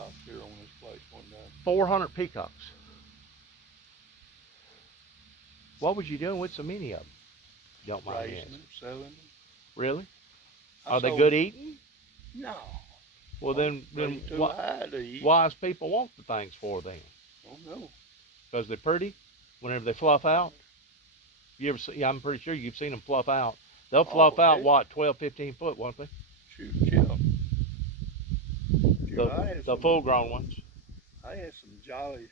peacocks here on this place one day. 400 peacocks. What was you doing with so many of them? Don't mind me Raising asking. them, selling them. Really? I Are they sold good them. eating? No. Well, then Too high to eat. why's people want the things for then? I don't know. Because they're pretty. Whenever they fluff out, you ever see? Yeah, I'm pretty sure you've seen them fluff out. They'll fluff out Heck. what 12, 15 foot, won't they? Shoot, yeah. Shoot, The full-grown ones. I had some jolly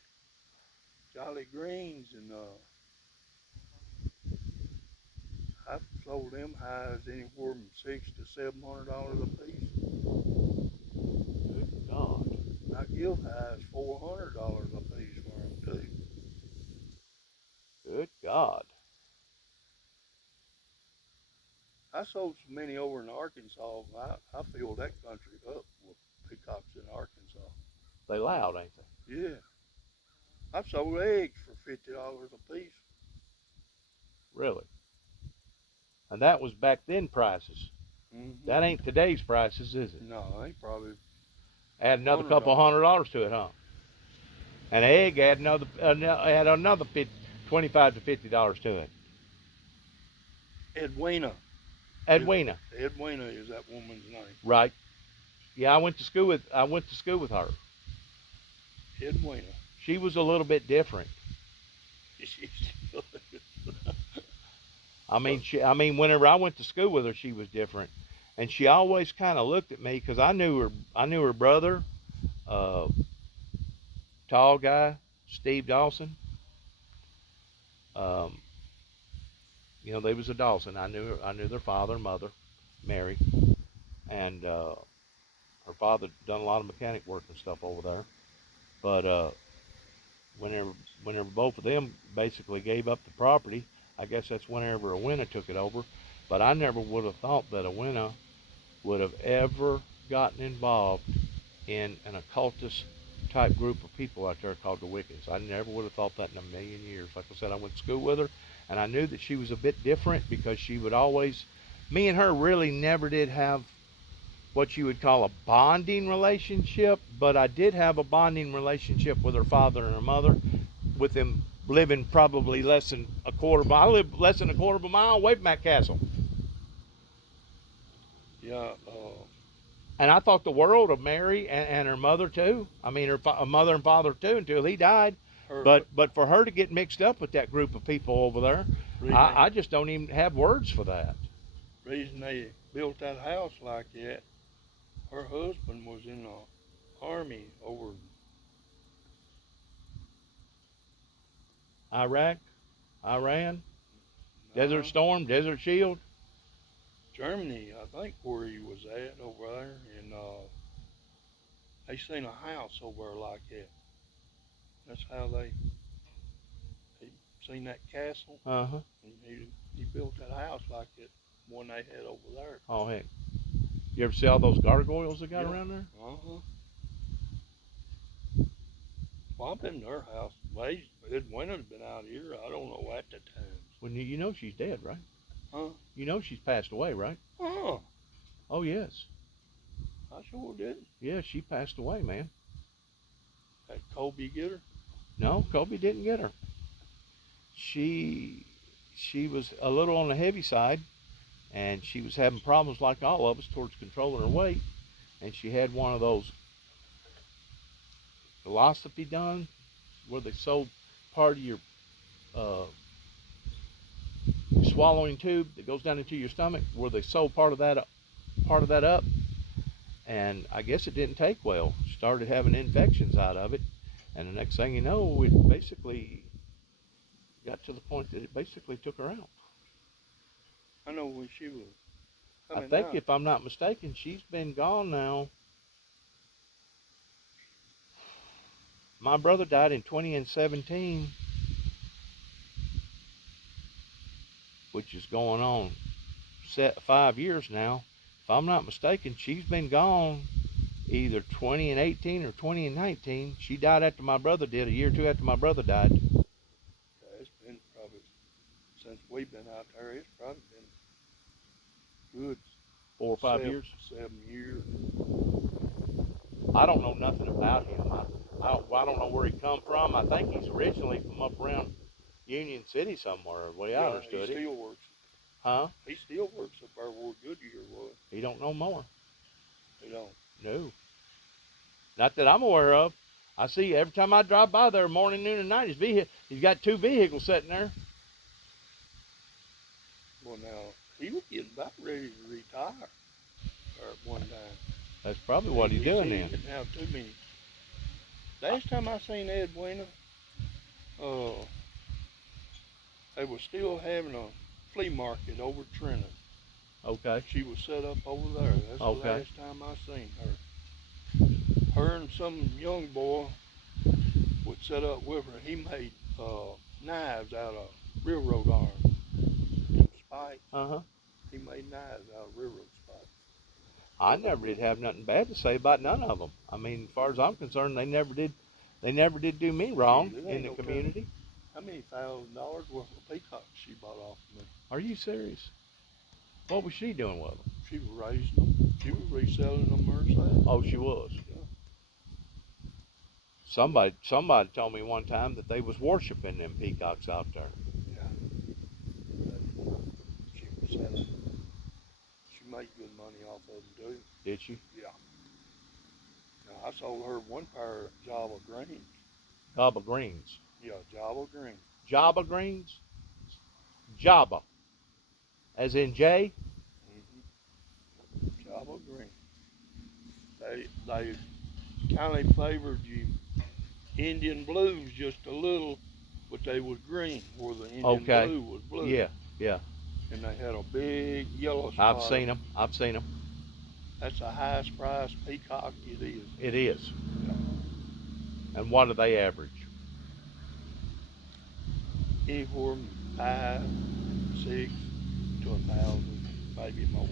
greens, and I sold them highs anywhere from $600 to $700 a piece. Good God. I give highs $400 a piece for them too. Good God. I sold so many over in Arkansas. I filled that country up with peacocks in Arkansas. They loud, ain't they? Yeah. I sold eggs for $50 a piece. Really. And that was back then prices. Mm-hmm. That ain't today's prices, is it? No, they probably Add another couple $100 to it, huh? An egg add another $25 to $50 to it. Edwina. Edwina. Edwina is that woman's name. Right. Yeah, I went to school with her. Edwina. She was a little bit different. I mean, whenever I went to school with her, she was different, and she always kind of looked at me because I knew her brother, tall guy, Steve Dawson. They was a Dawson. I knew their father and mother, Mary, and her father done a lot of mechanic work and stuff over there. But whenever both of them basically gave up the property, I guess that's whenever Awena took it over. But I never would have thought that Awena would have ever gotten involved in an occultist type group of people out there called the Wiccans. I never would have thought that in a million years. Like I said, I went to school with her, and I knew that she was a bit different because she would always, me and her really never did have what you would call a bonding relationship, but I did have a bonding relationship with her father and her mother, with them living probably less than a quarter of a mile. I lived less than a quarter of a mile away from that castle. Yeah. And I thought the world of Mary and her mother too. I mean, her mother and father too, until he died. But for her to get mixed up with that group of people over there, I just don't even have words for that. Reason they built that house like that, her husband was in the army over Iraq, Iran, Desert Storm, Desert Shield. Germany, I think, where he was at over there, and they seen a house over there like that. That's how they seen that castle. Uh-huh. And he built that house like that one they had over there. Oh, heck. You ever see all those gargoyles they got around there? Uh-huh. Well, I've been to her house. Edwina's been out here, I don't know, at the time. Well, you know she's dead, right? Huh? You know she's passed away, right? Huh. Oh, yes. I sure didn't. Yeah, she passed away, man. Did Colby get her? No, Colby didn't get her. She was a little on the heavy side, and she was having problems like all of us towards controlling her weight, and she had one of those philosophy done where they sewed part of your swallowing tube that goes down into your stomach, where they sewed part of that up, and I guess it didn't take well. She started having infections out of it, and the next thing you know, it basically got to the point that it basically took her out. I know when she was I think, if I'm not mistaken, she's been gone now. My brother died in 2017, which is going on 5 years now. If I'm not mistaken, she's been gone either 2018 or 2019. She died after my brother did, a year or two after my brother died. Yeah, it's been probably, since we've been out there, it's probably been good 4 or 5 years. 7 years. I don't know nothing about him. I don't know where he come from. I think he's originally from up around Union City somewhere, the way I Yeah, he understood it. still works. Huh? He still works up there where Goodyear was. He don't know more. He don't. No. Not that I'm aware of. I see every time I drive by there, morning, noon, and night, he's got two vehicles sitting there. Well, now he was getting about ready to retire at one time. That's probably what he's He said doing he then. didn't have too many. Last time I seen Ed Buena, uh, they was still having a flea market over Trenton. Okay. She was set up over there. That's the Okay. last time I seen her. Her and some young boy would set up with her. He made knives out of railroad arms, them spikes. Uh-huh. He made knives out of railroad spikes. I never did have nothing bad to say about none of them. I mean, as far as I'm concerned, they never did. They never did do me wrong Shoot, it in ain't the no telling community. how many $1,000 worth of peacocks she bought off of me. Are you serious? What was she doing with them? She was raising them. She was reselling them herself. Oh, she was. Yeah. Somebody told me one time that they was worshiping them peacocks out there. Yeah. She was selling. She made good money off of them too. Did she? Yeah. Now, I sold her one pair of Java greens. Java greens. Yeah, Java green. Java greens. Java, as in J. Java green. They kind of favored you Indian blues just a little, but they was green where the Indian Okay. blue was blue. Yeah. Yeah. And they had a big yellow spot. I've seen them. I've seen them. That's the highest priced peacock it is. It is. Yeah. And what do they average? Anywhere from 5, 6 to 1,000, maybe more.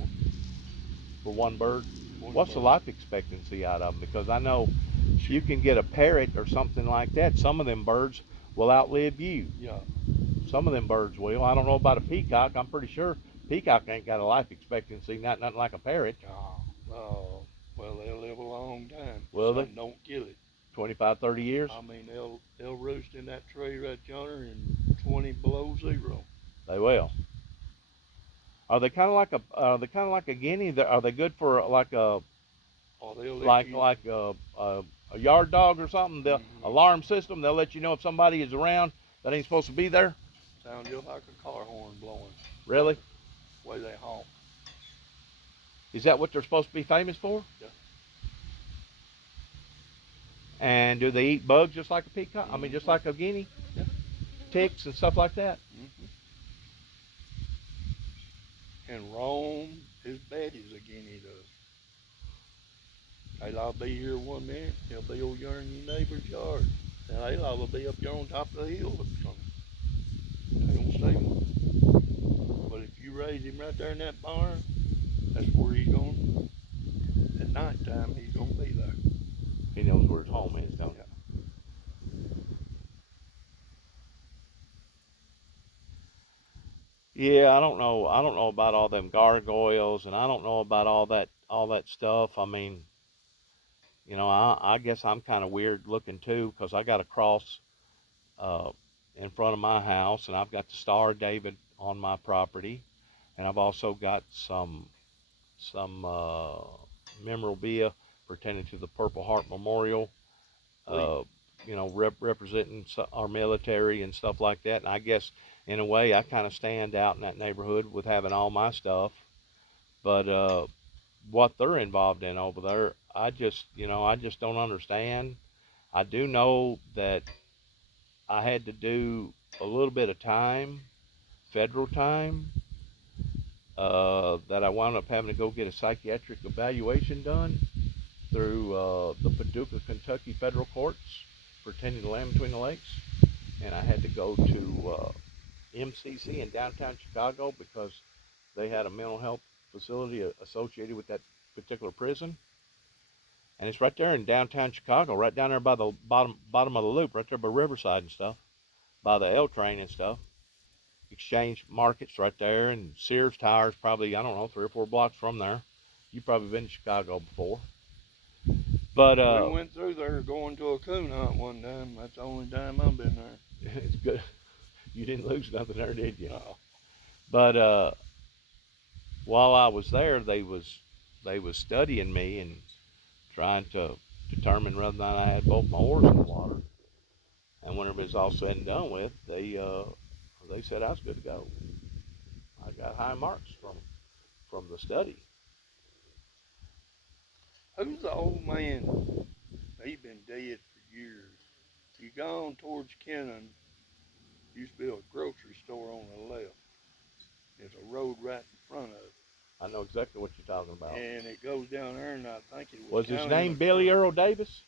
For one bird? One What's the bird. life expectancy out of them? Because I know you can get a parrot or something like that. Some of them birds will outlive you. Yeah. Some of them birds will. I don't know about a peacock. I'm pretty sure peacock ain't got a life expectancy, nothing like a parrot. Well, they'll live a long time. Will they? Something don't kill it. 25, 30 years? I mean, they'll roost in that tree right yonder in 20 below zero. They will. Are they kind of like a guinea? Are they good for like a Or they'll let like you. like a yard dog or something? The Mm-hmm. alarm system. They'll let you know if somebody is around that ain't supposed to be there. Sound just like a car horn blowing. Really? The way they honk. Is that what they're supposed to be famous for? Yeah. And do they eat bugs just like a peacock? I mean, just Mm-hmm. like a guinea? Yeah. Ticks and stuff like that? Mm-hmm. And roam as bad as a guinea does. I'll be here 1 minute, he'll be over there in your neighbor's yard. And they'll be up there on top of the hill or something. They don't stay long. But if you raise him right there in that barn, that's where he's going. At night time, he's going to be there. He knows where his home is, don't he? Yeah, I don't know. I don't know about all them gargoyles, and I don't know about all that stuff. I mean, I guess I'm kind of weird looking too, because I got a cross uh, in front of my house, and I've got the Star of David on my property, and I've also got some memorabilia pertaining to the Purple Heart Memorial. Fleet. Uh, representing our military and stuff like that. And I guess in a way, I kind of stand out in that neighborhood with having all my stuff. But what they're involved in over there, I just don't understand. I do know that I had to do a little bit of time, federal time, that I wound up having to go get a psychiatric evaluation done through the Paducah, Kentucky federal courts pertaining to Land Between the Lakes. And I had to go to MCC in downtown Chicago because they had a mental health facility associated with that particular prison. And it's right there in downtown Chicago, right down there by the bottom of the loop, right there by Riverside and stuff, by the L train and stuff. Exchange Market's right there, and Sears Tower's probably, I don't know, 3 or 4 blocks from there. You've probably been to Chicago before. But We went through there going to a coon hunt one time. That's the only time I've been there. it's good. You didn't lose nothing there, did you? No. But while I was there, they was studying me and trying to determine whether or not I had both my oars in the water. And whenever it's all said and done with, they said I was good to go. I got high marks from the study. Who's the old man? He been dead for years. You gone towards Kennon, used to be a grocery store on the left. There's a road right in front of it. I know exactly what you're talking about. And it goes down there, and I think it was Was his kind name of Billy Earl Davis?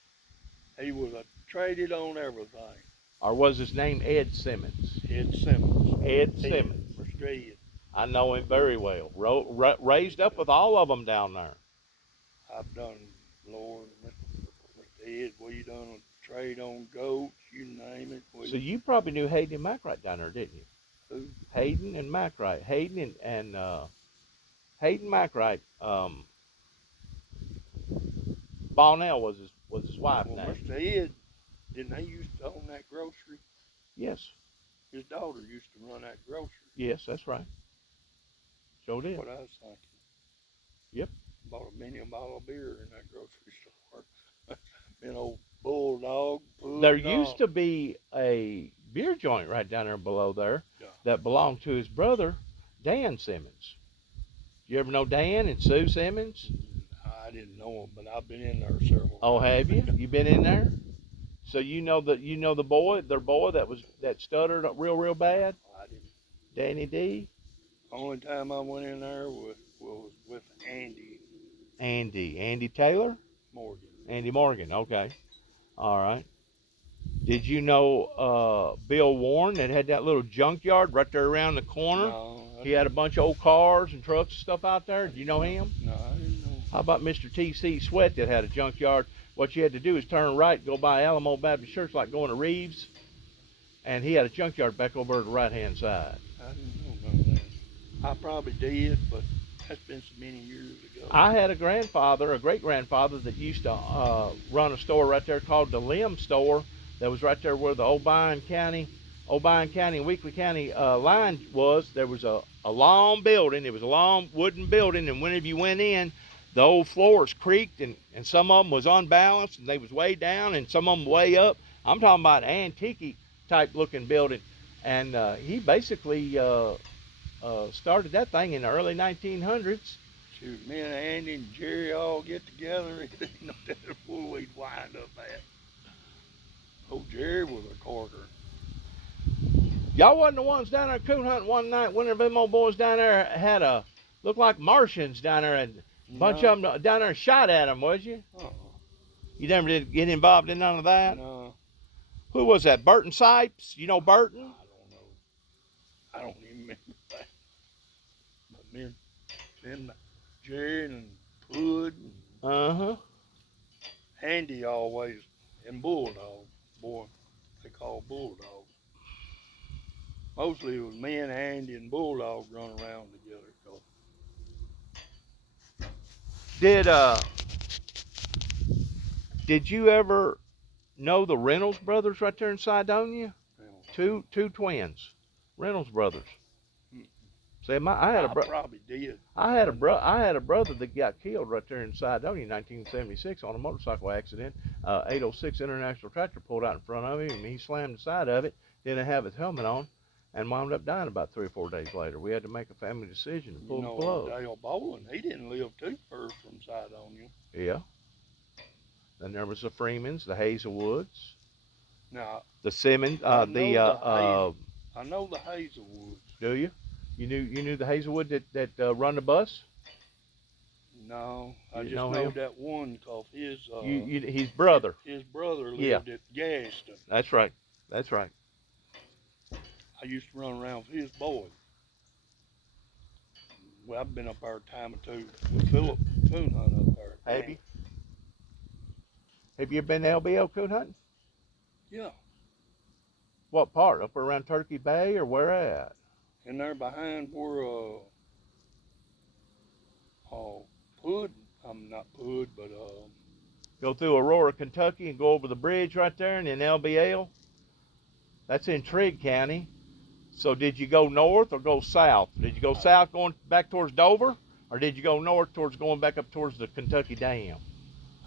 He was traded on everything. Or was his name Ed Simmons? Ed Simmons. Ed Simmons. Mr. Ed. I know him very well. Raised up with all of them down there. I've done, Lord, Mr. Ed, we done a trade on goats, you name it. So you probably knew Hayden and McWright down there, didn't you? Who? Hayden and McWright. Hayden and Hayden McWright. Bonnell was his wife's Well, name. Mr. Ed, didn't he used to own that grocery? Yes. His daughter used to run that grocery. Yes, that's right. Sure did. That's what I was thinking. Yep. Bought a mini bottle of beer in that grocery store. An old bulldog. There used to be a beer joint right down there below there that belonged to his brother, Dan Simmons. You ever know Dan and Sue Simmons? I didn't know him, but I've been in there several. Oh, have you? You been in there? So you know the boy, their boy that stuttered real bad? I didn't. Danny D. Only time I went in there was with Andy. Andy Taylor? Morgan. Andy Morgan. Okay. All right. Did you know Bill Warren that had that little junkyard right there around the corner? No. He had a bunch of old cars and trucks and stuff out there. Do you know him? No, I didn't know him. How about Mr. T.C. Sweat that had a junkyard? What you had to do is turn right, go by Alamo Baptist Church like going to Reeves, and he had a junkyard back over the right-hand side. I didn't know none of that. I probably did, but that's been so many years ago. I had a great-grandfather that used to run a store right there called the Lim Store that was right there where the Obion County and Weakley County line was. There was a long building. It was a long wooden building, and whenever you went in, the old floors creaked, and some of them was unbalanced, and they was way down, and some of them way up. I'm talking about an antique type looking building, and he basically started that thing in the early 1900s. Shoot, me and Andy and Jerry all get together, and you know that's where we'd wind up at. Oh, Jerry was a corker. Y'all wasn't the ones down there coon hunting one night. One of them old boys down there had looked like Martians down there, and a bunch of them down there shot at them, was you? You never did get involved in none of that? No. Who was that? Burton Sipes? You know Burton? I don't know. I don't even remember that. But me and Jerry and Pud and Andy always, and Bulldog, boy, they call Bulldog. Mostly it was me and Andy and Bulldog run around together. Did you ever know the Reynolds brothers right there in Sidonia? Two twins, Reynolds brothers. See, I probably did. I had a brother that got killed right there in Sidonia in 1976 on a motorcycle accident. 806 International tractor pulled out in front of him, and he slammed the side of it. Didn't have his helmet on, and wound up dying about 3 or 4 days later. We had to make a family decision to pull the plug. Dale Boland, he didn't live too far from Sidonia. Yeah. Then there was the Freemans, the Hazelwoods. Now the Simmons, I know the Hazelwoods. Do you? You knew the Hazelwood that run the bus? No, I just know that one because his brother. His brother lived at Gaston. That's right. That's right. I used to run around with his boys. Well, I've been up there a time or two with Philip coon hunting up there. Have you? Have you ever been to LBO coon hunting? Yeah. What part? Up around Turkey Bay or where at? And there behind where Pud, I'm not Pud, but go through Aurora, Kentucky, and go over the bridge right there, and then LBL. That's in Trigg County. So did you go north or go south? Did you go south going back towards Dover, or did you go north towards going back up towards the Kentucky Dam?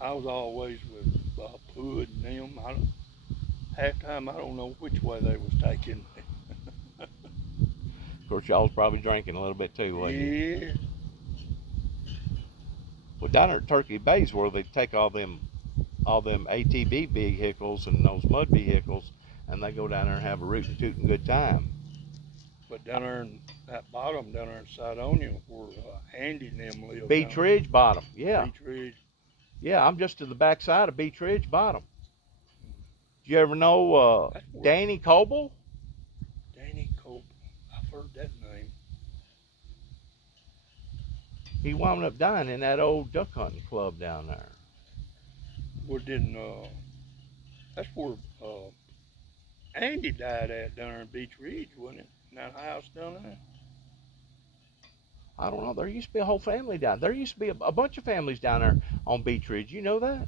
I was always with Hood and them. Half time I don't know which way they was taking. Of course, y'all was probably drinking a little bit too, wasn't you? Yeah. Well, down there at Turkey Bay's where they take all them ATV vehicles and those mud vehicles, and they go down there and have a rootin' tootin' good time. But down there in that bottom, down there in Sidonia, where Andy and them live. Beach Ridge Bottom, yeah. Beach Ridge. Yeah, I'm just to the backside of Beach Ridge Bottom. Did you ever know Danny Coble? Danny Coble. I've heard that name. He wound up dying in that old duck hunting club down there. Well, didn't that's where Andy died at down there in Beach Ridge, wasn't it? In that house down there. I don't know. There used to be a whole family down there. There used to be a bunch of families down there on Beach Ridge. You know that?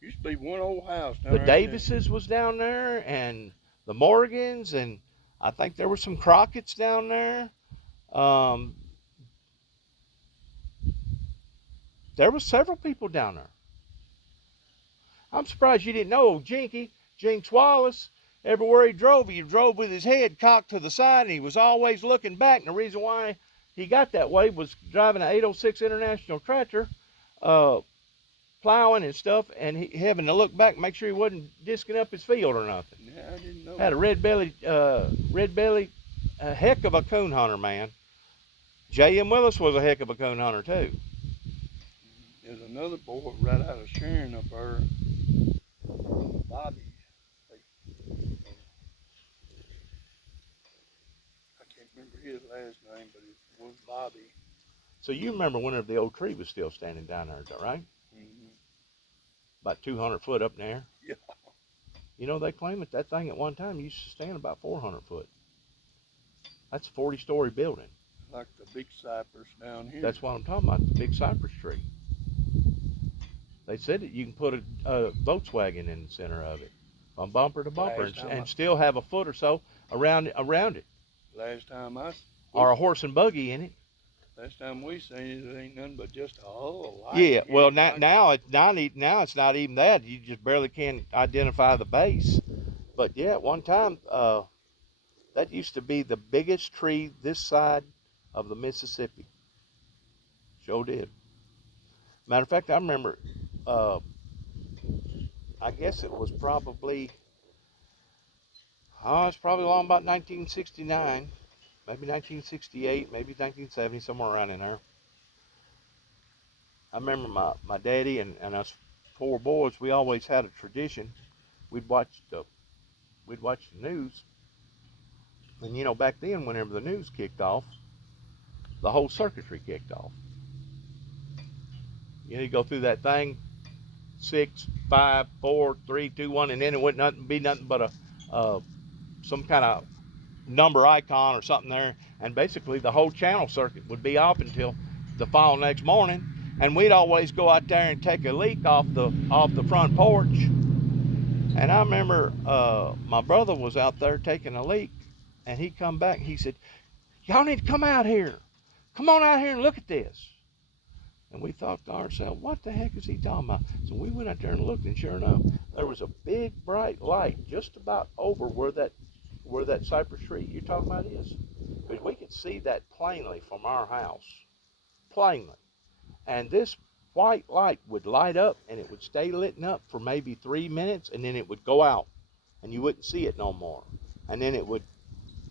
Used to be one old house down The there. Davises was down there, and the Morgans, and I think there were some Crockett's down there. There was several people down there. I'm surprised you didn't know Jinx Wallace. Everywhere he drove with his head cocked to the side, and he was always looking back. And the reason why he got that way was driving an 806 International tractor, plowing and stuff, and he having to look back and make sure he wasn't disking up his field or nothing. Yeah, I didn't know. Had a red belly, a heck of a coon hunter, man. J.M. Willis was a heck of a coon hunter too. There's another boy right out of Sharon up there, Bobby. I can't remember his last name, but it was Bobby. So you remember whenever the old tree was still standing down there, right? Mm-hmm. About 200 foot up in there. Yeah. You know, they claim that thing at one time used to stand about 400 foot. That's a 40-story building. Like the big cypress down here. That's what I'm talking about, the big cypress tree. They said that you can put a Volkswagen in the center of it, from bumper to bumper, and still have a foot or so around it. Last time or a horse and buggy in it. Last time we seen it, it ain't nothing but just a hull. Yeah, well now it's not even that. You just barely can identify the base. But yeah, at one time that used to be the biggest tree this side of the Mississippi. Sure did. Matter of fact, I remember. I guess it was probably. It's probably along about 1969. Maybe 1968, maybe 1970, somewhere around in there. I remember my daddy and us four boys, we always had a tradition. We'd watch the news. And you know, back then, whenever the news kicked off, the whole circuitry kicked off. You know, you go through that thing, 6, 5, 4, 3, 2, 1, and then it wouldn't be nothing but some kind of number icon or something there, and basically the whole channel circuit would be off until the fall next morning. And we'd always go out there and take a leak off the front porch. And I remember my brother was out there taking a leak, and he come back and he said, "Y'all need to come out here. Come on out here and look at this." And we thought to ourselves, what the heck is he talking about? So we went out there and looked, and sure enough, there was a big bright light just about over where that cypress tree you're talking about is. Because we could see that plainly from our house. Plainly. And this white light would light up, and it would stay lit up for maybe 3 minutes, and then it would go out, and you wouldn't see it no more. And then it would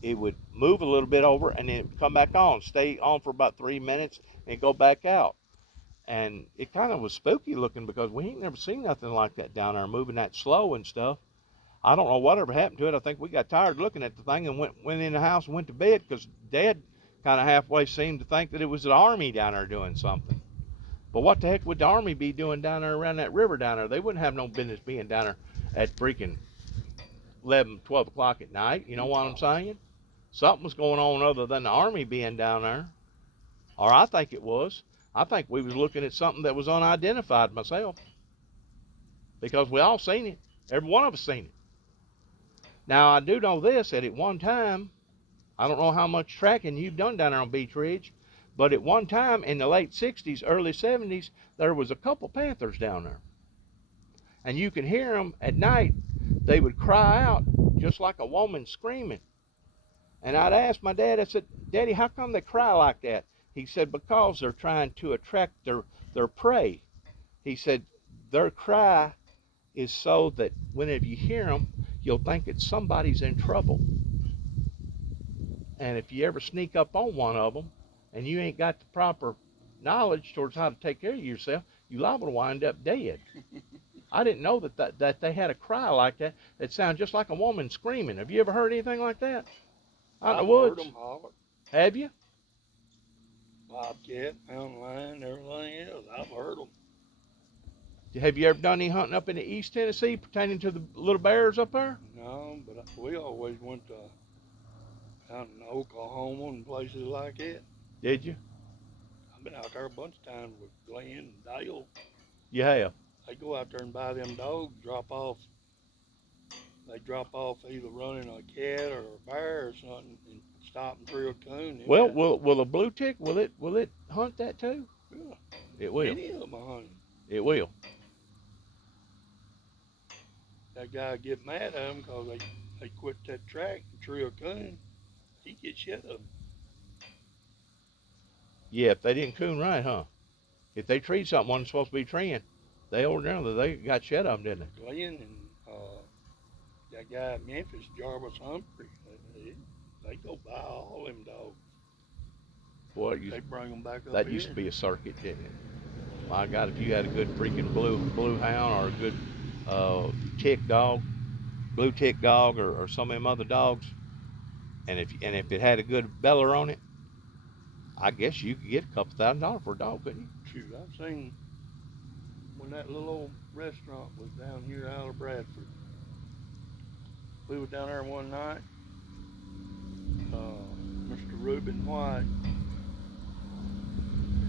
move a little bit over, and then it would come back on, stay on for about 3 minutes, and go back out. And it kind of was spooky looking because we ain't never seen nothing like that down there, moving that slow and stuff. I don't know whatever happened to it. I think we got tired looking at the thing and went in the house and went to bed, because Dad kind of halfway seemed to think that it was the Army down there doing something. But what the heck would the Army be doing down there around that river down there? They wouldn't have no business being down there at freaking 11, 12 o'clock at night. You know what I'm saying? Something was going on other than the Army being down there. Or I think it was. I think we was looking at something that was unidentified myself, because we all seen it. Every one of us seen it. Now, I do know this, that at one time, I don't know how much tracking you've done down there on Beach Ridge, but at one time in the late 60s, early 70s, there was a couple panthers down there. And you could hear them at night. They would cry out just like a woman screaming. And I'd ask my dad, I said, Daddy, how come they cry like that? He said, because they're trying to attract their prey. He said, their cry is so that whenever you hear them, you'll think that somebody's in trouble. And if you ever sneak up on one of them and you ain't got the proper knowledge towards how to take care of yourself, you liable to wind up dead. I didn't know that they had a cry like that. It sounded just like a woman screaming. Have you ever heard anything like that out in the woods? I've heard them holler. Have you? Bobcat, mountain lion, everything else. I've heard them. Have you ever done any hunting up in the East Tennessee pertaining to the little bears up there? No, but we always went to out in Oklahoma and places like that. Did you? I've been out there a bunch of times with Glenn and Dale. You have. They go out there and buy them dogs, drop off. They drop off either running a cat or a bear or something and stop and trail coon. Well, will a Bluetick, will it hunt that too? Yeah. It will. Any of them are hunting. It will. That guy get mad at them because they quit that track and trail coon. He gets shit of them. Yeah, if they didn't coon right, huh? If they treed something wasn't supposed to be treeing, they got shit of them, didn't they? Glenn and that guy at Memphis, Jarvis Humphrey, they go buy all them dogs. Boy, They bring them back up that here. used to be a circuit, didn't it? My God, if you had a good freaking blue hound or a good tick dog, blue tick dog, or some of them other dogs, and if it had a good beller on it, I guess you could get a couple $1,000 for a dog, couldn't you? Shoot, I've seen when that little old restaurant was down here out of Bradford. We were down there one night. Mr. Reuben White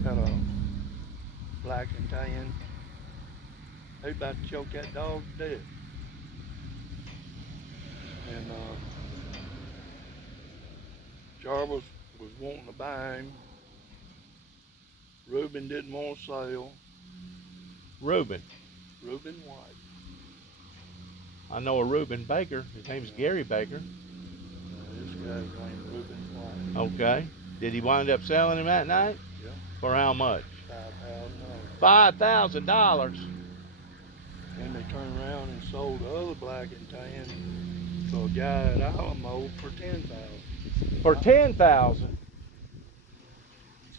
had a black and tan. They about to choke that dog to death. And Jarvis was wanting to buy him. Reuben didn't want to sell. Reuben White. I know a Reuben Baker. His name's Gary Baker. This guy's named Reuben White. Okay. Did he wind up selling him that night? Yeah. For how much? $5,000. $5,000. And they turned around and sold the other black and tan to a guy at Alamo for $10,000. For $10,000. He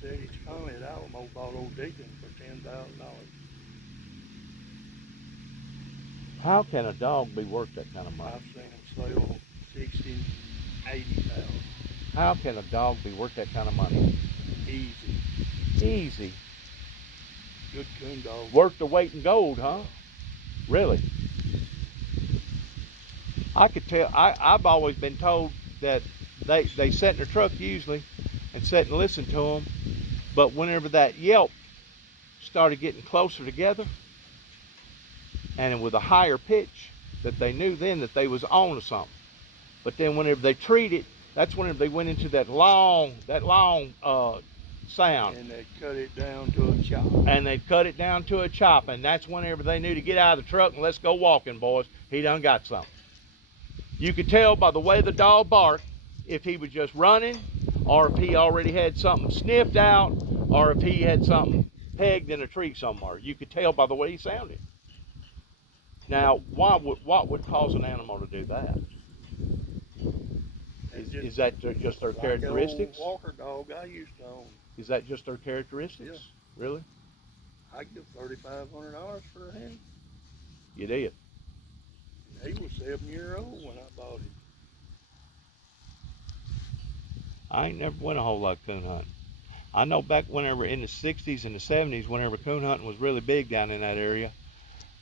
said his family at Alamo bought old Deacon for $10,000. How can a dog be worth that kind of money? I've seen them sell $60,000, $80,000. How can a dog be worth that kind of money? Easy. Good coon dog. Worth the weight in gold, huh? Really? I could tell. I've always been told that they sit in their truck usually and sit and listen to them, but whenever that yelp started getting closer together and with a higher pitch, that they knew then that they was on to something. But then whenever they treated, that's whenever they went into that long sound. And they cut it down to a chop. And that's whenever they knew to get out of the truck and let's go walking, boys. He done got something. You could tell by the way the dog barked if he was just running, or if he already had something sniffed out, or if he had something pegged in a tree somewhere. You could tell by the way he sounded. Now, what would cause an animal to do that? Is that just their characteristics? Like Walker dog I used to own. Is that just their characteristics? Yeah. Really? I give $3,500 for him. You did. He was 7-year-old when I bought him. I ain't never went a whole lot of coon hunting. I know back whenever in the 60s and the 70s, whenever coon hunting was really big down in that area,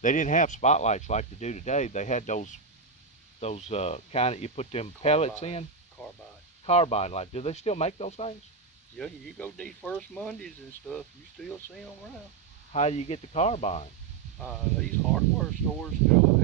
they didn't have spotlights like they do today. They had those kind that you put them pellets in. Carbide. Carbide light. Do they still make those things? Yeah, you go these first Mondays and stuff, you still see them around. How do you get the carbine? These hardware stores still